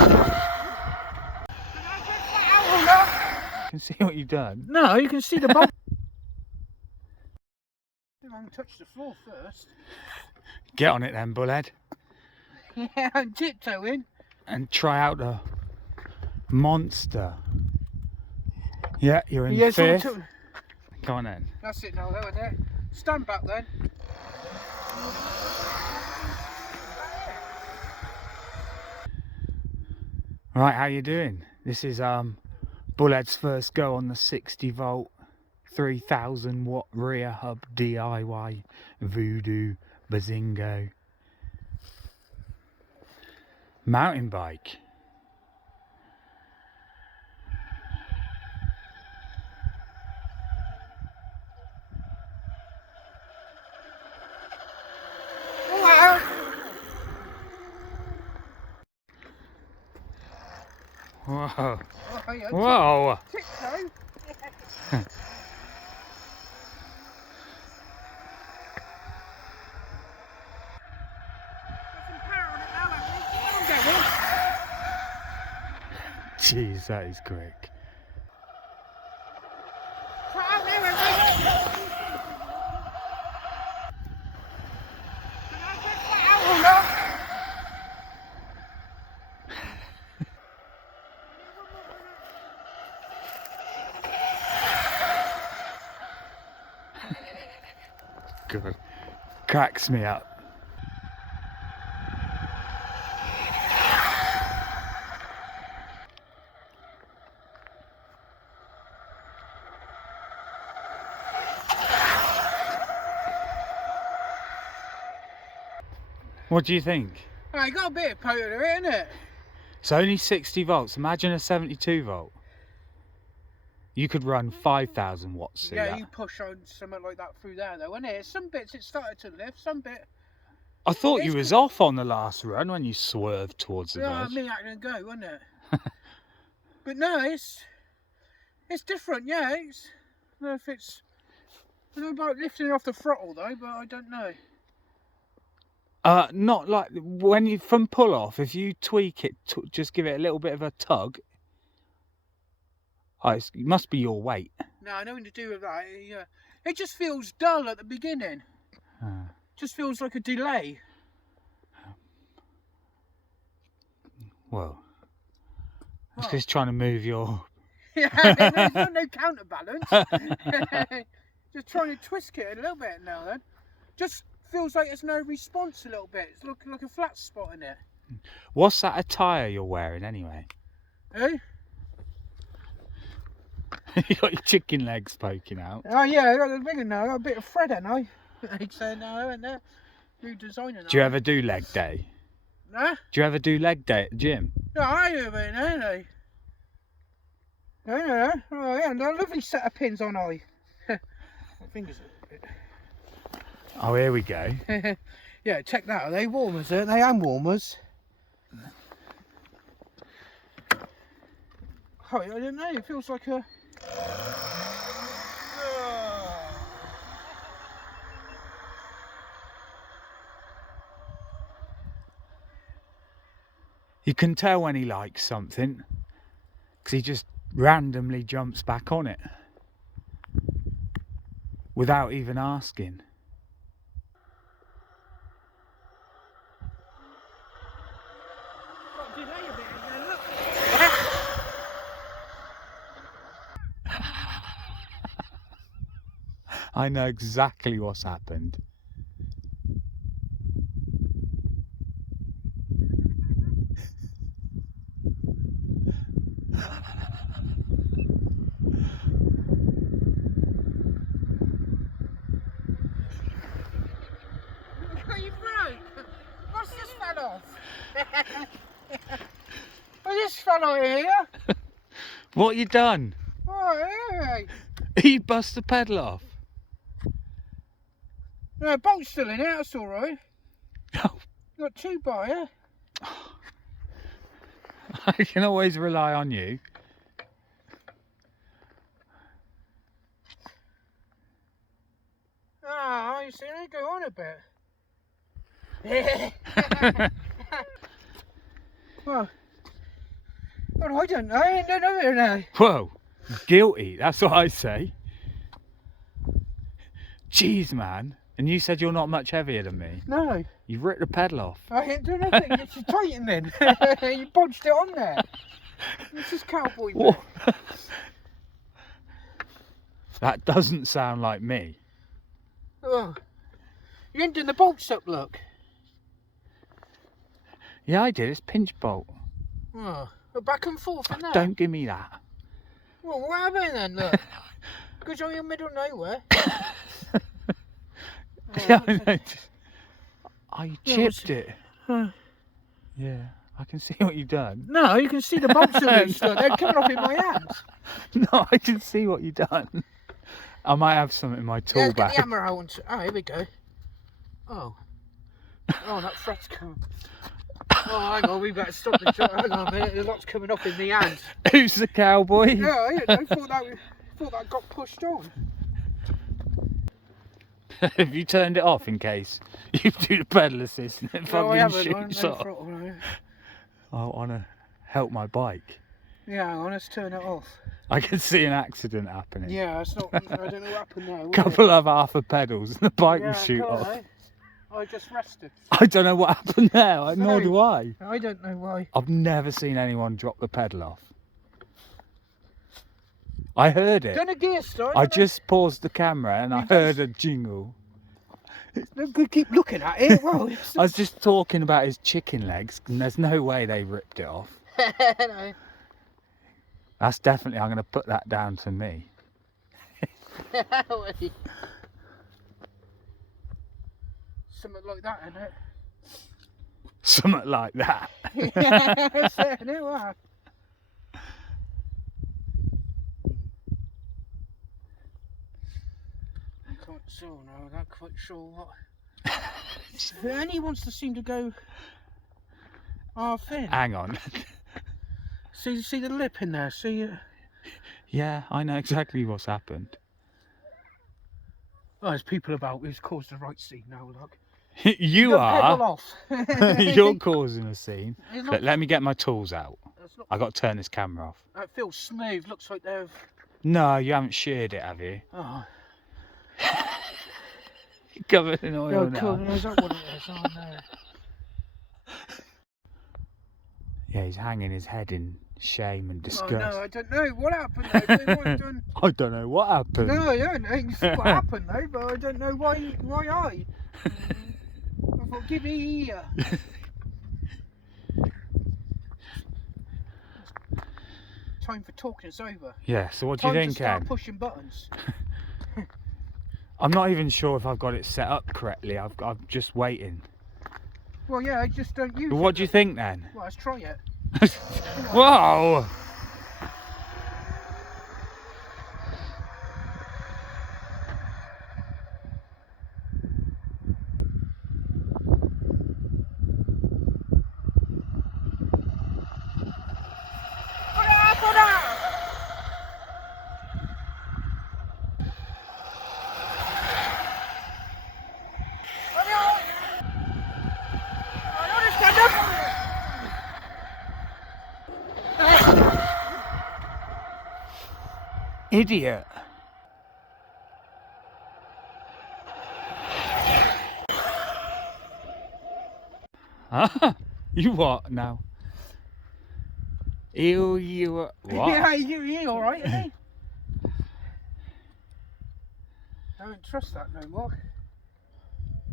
You can see what you've done. No, you can see the bolt. I can touch the floor first. Get on it then, bullhead. Yeah, I'm tiptoeing. And try out the monster. Yeah, you're in fifth. Go on then. That's it now, though, isn't it? Stand back then. Right, how you doing? This is Bullhead's first go on the 60 volt 3000 watt rear hub DIY Voodoo Bizango mountain bike. Whoa. Whoa. Jeez, that is quick. Good. Cracks me up. What do you think? I got a bit of power to it, innit? It's only 60 volts. Imagine a 72 volt. You could run 5,000 watts through that. You push on something like that through there, though, innit? Some bits it started to lift, some bit. I thought you was off on the last run when you swerved towards the verge. Me acting a go, wasn't it? But no, it's different, yeah. I don't know if it's. I don't know about lifting off the throttle though, but I don't know. Not like when you from pull off. If you tweak it, just give it a little bit of a tug. Oh, it must be your weight. No, nothing to do with that. Yeah, it just feels dull at the beginning. Just feels like a delay. Well, it's just trying to move your. Yeah, there's no counterbalance. Just trying to twist it a little bit now. Then, just feels like there's no response a little bit. It's looking like a flat spot in it. What's that attire you're wearing anyway? Eh? You got your chicken legs poking out. Oh yeah, I got the bigger now. I got a bit of thread, haven't I? Like saying no, and there. New designer. Do you ever do leg day? Nah. Do you ever do leg day at the gym? No, I do, but no. No. Oh yeah, and a lovely set of pins on I. My fingers a bit. Oh, here we go. Yeah, check that. Are they warmers? Aren't they? And warmers. Oh, I don't know. It feels like a. You can tell when he likes something because he just randomly jumps back on it without even asking. I know exactly what's happened. You broke. What's this fell off? Well, this fell out here. What you done? Oh, hey. You bust the pedal off. No, bolt's still in it. That's all right. Oh. You got two by here. I can always rely on you. Ah, you see, they go on a bit. Well, Well, I don't know. I don't know now. Whoa, guilty, that's what I say. Jeez, man. And you said you're not much heavier than me. No. You've ripped the pedal off. I ain't doing nothing. It's tightening. You bodged it on there. This is cowboy. What? That doesn't sound like me. Oh. You ain't doing the bolts up, look. Yeah, I did. It's pinch bolt. Oh. We're back and forth in there. Don't give me that. Well, what happened then, look? Because you're in the middle of nowhere. Yeah, I know. Oh, you Yeah, chipped it. Yeah, I can see what you've done. No, you can see the bolts are loose. Look, they're coming off in my hands. No, I can see what you've done. I might have some in my tool Yeah, let's get bag. the hammer out. Oh, here we go. Oh. Oh, that thread's coming. Oh, hang on, we better stop the shot. Hang on a minute, there's lots coming off in the hands. Who's the cowboy? Yeah, I don't know. Thought that got pushed on. Have you turned it off in case you do the pedal assist and it No, I fucking haven't. shoots No off? throttle, no. I want to help my bike. Yeah, hang on, let's turn it off. I can see an accident happening. Yeah, it's not. I don't know what happened there. Couple of half a pedals and the bike will shoot can't off. I just rested. I don't know what happened there, nor do I. I don't know why. I've never seen anyone drop the pedal off. I heard it. Done a gear start. I just paused the camera and I heard a jingle. We keep looking at it. Well, I was just talking about his chicken legs and there's no way they ripped it off. no. That's definitely, I'm going to put that down to me. Something like that, isn't it? Something like that. Yeah, that's it, isn't it? What? I'm quite sure now, I'm not quite sure what. It only wants to seem to go half in. Hang on. See the lip in there? See it? Yeah, I know exactly what's happened. Oh, there's people about who's caused the right scene now, look. You Pedal are. off. You're causing a scene. It's Look, not- let me get my tools out. it's not- I got to turn this camera off. It feels smooth, looks like they've... No, you haven't sheared it, have you? Oh, Covered in oil oh now. cool, is that what it is? Oh no. Yeah, he's hanging his head in shame and Oh disgust. no, I don't know what happened though. They might have done... I don't know what happened. No, I don't know what happened though, but I don't know why I thought, give me here. Time for talking, it's over. Yeah, so what do you Time think, to start Ken? pushing buttons. I'm not even sure if I've got it set up correctly. I'm just waiting. Well, yeah, I just don't use But it. what do you think then? Well, let's try it. Whoa! Idiot! Huh? You what now? You what? Yeah, you alright, eh? I don't trust that no more.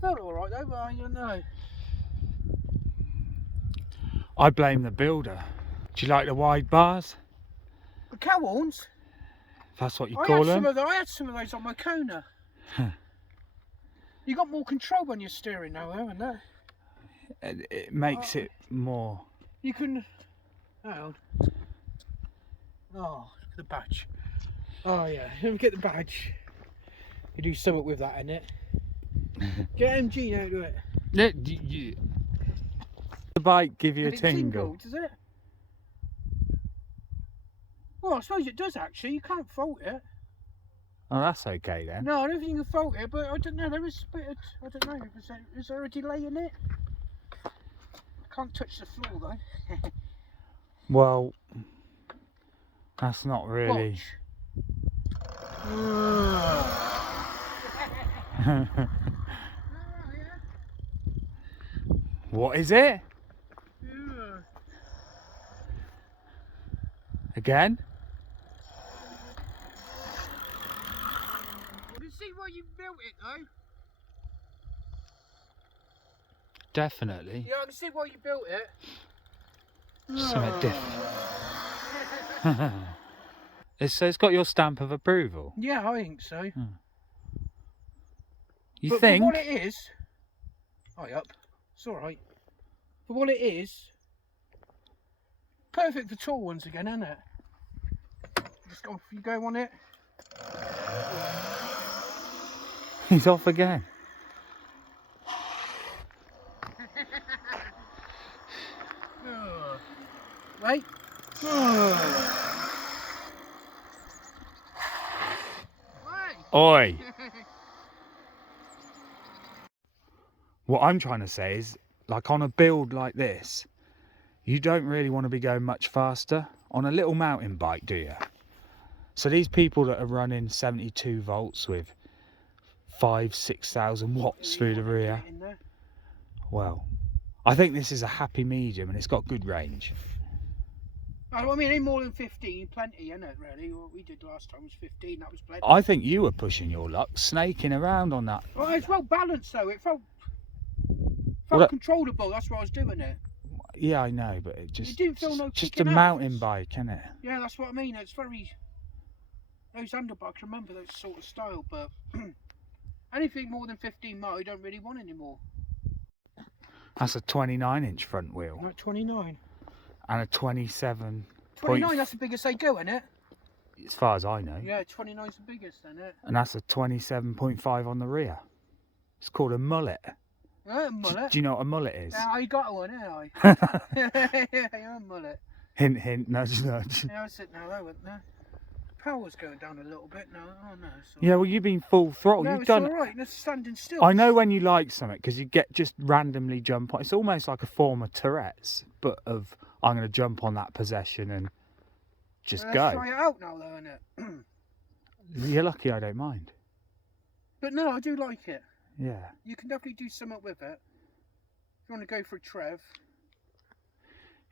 Felt alright though, but I don't know. I blame the builder. Do you like the wide bars? The cow horns? If that's what you I call had them. I had some of those on my Kona. You got more control when you're steering now, haven't you? It makes it more. You can... Hang on. Oh, look at the badge. Oh yeah, let me get the badge. You do something with that, innit? Get MG now, do it. The bike give you a Did it tingle. does it? Well, I suppose it does actually. You can't fault it. Oh, that's okay then. No, I don't think you can fault it, but I don't know. There is a bit of... I don't know. Is there a delay in it? Can't touch the floor though. Well, That's not really. What is it? Again? You can see why you built it though. Definitely. Yeah, I can see why you built it. Something different. So it's got your stamp of approval. Yeah, I think so. You But think? for what it is, up. It's all right. For what it is, perfect for tall ones again, isn't it? Just go, you go on it. He's off again. Right. Oi! What I'm trying to say is, like on a build like this, you don't really want to be going much faster on a little mountain bike, do you? So these people that are running 72 volts with 5,000-6,000 watts through the rear, well, I think this is a happy medium and it's got good range. I mean, ain't more than 15, plenty, isn't it, really? What we did last time was 15, that was plenty. I think you were pushing your luck, snaking around on that. Well, it's well balanced though, it felt controllable, that's why I was doing it. Yeah, I know, but it just... You didn't feel no just a kicking mountain out. bike, isn't it? Yeah, that's what I mean, it's very... Those handlebars, I remember those sort of style, but... anything more than 15 mile, you don't really want anymore. That's a 29-inch front wheel. Not 29. And a 27... 29, that's the biggest they go, isn't it? As far as I know. Yeah, 29's the biggest, isn't it? And that's a 27.5 on the rear. It's called a mullet. A mullet? Do you know what a mullet is? Yeah, I got one, haven't I? Yeah, a mullet. Hint, hint, nudge, nudge. Yeah, I sit now, though, isn't there? Power's going down a little bit now. Oh, no. Yeah, well, you've been full throttle. No, You've it's done... all right. It's standing still. I know when you like something, because you get just randomly jump on. It's almost like a form of Tourette's, but of I'm going to jump on that possession and just go. Let's try it out now, though, innit? You're lucky I don't mind. But no, I do like it. Yeah. You can definitely do something with it. If you want to go for a trev.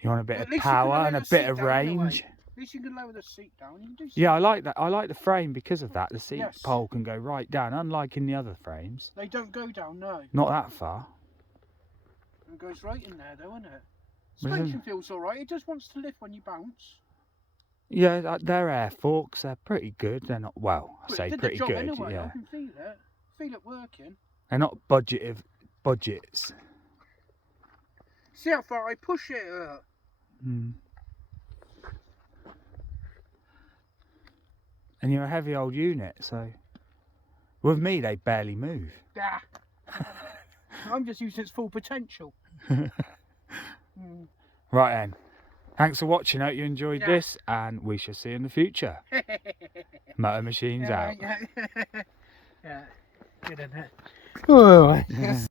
You want a bit of power and a bit of range. At least you can lower the seat down. You can do yeah, I like that. I like the frame because of that. The seat yes. pole can go right down, unlike in the other frames. They don't go down, no. Not that far. It goes right in there, though, isn't it? Suspension feels all right. It just wants to lift when you bounce. Yeah, their air forks, they're pretty good. They're not, well, I say pretty good. Anyway. Yeah. I can feel it. Feel it working. They're not budgets. See how far I push it. And you're a heavy old unit, so with me they barely move. Yeah. I'm just using its full potential. Right then. Thanks for watching. Hope you enjoyed this, and we shall see you in the future. Motor Machines out. Yeah. Good, isn't it?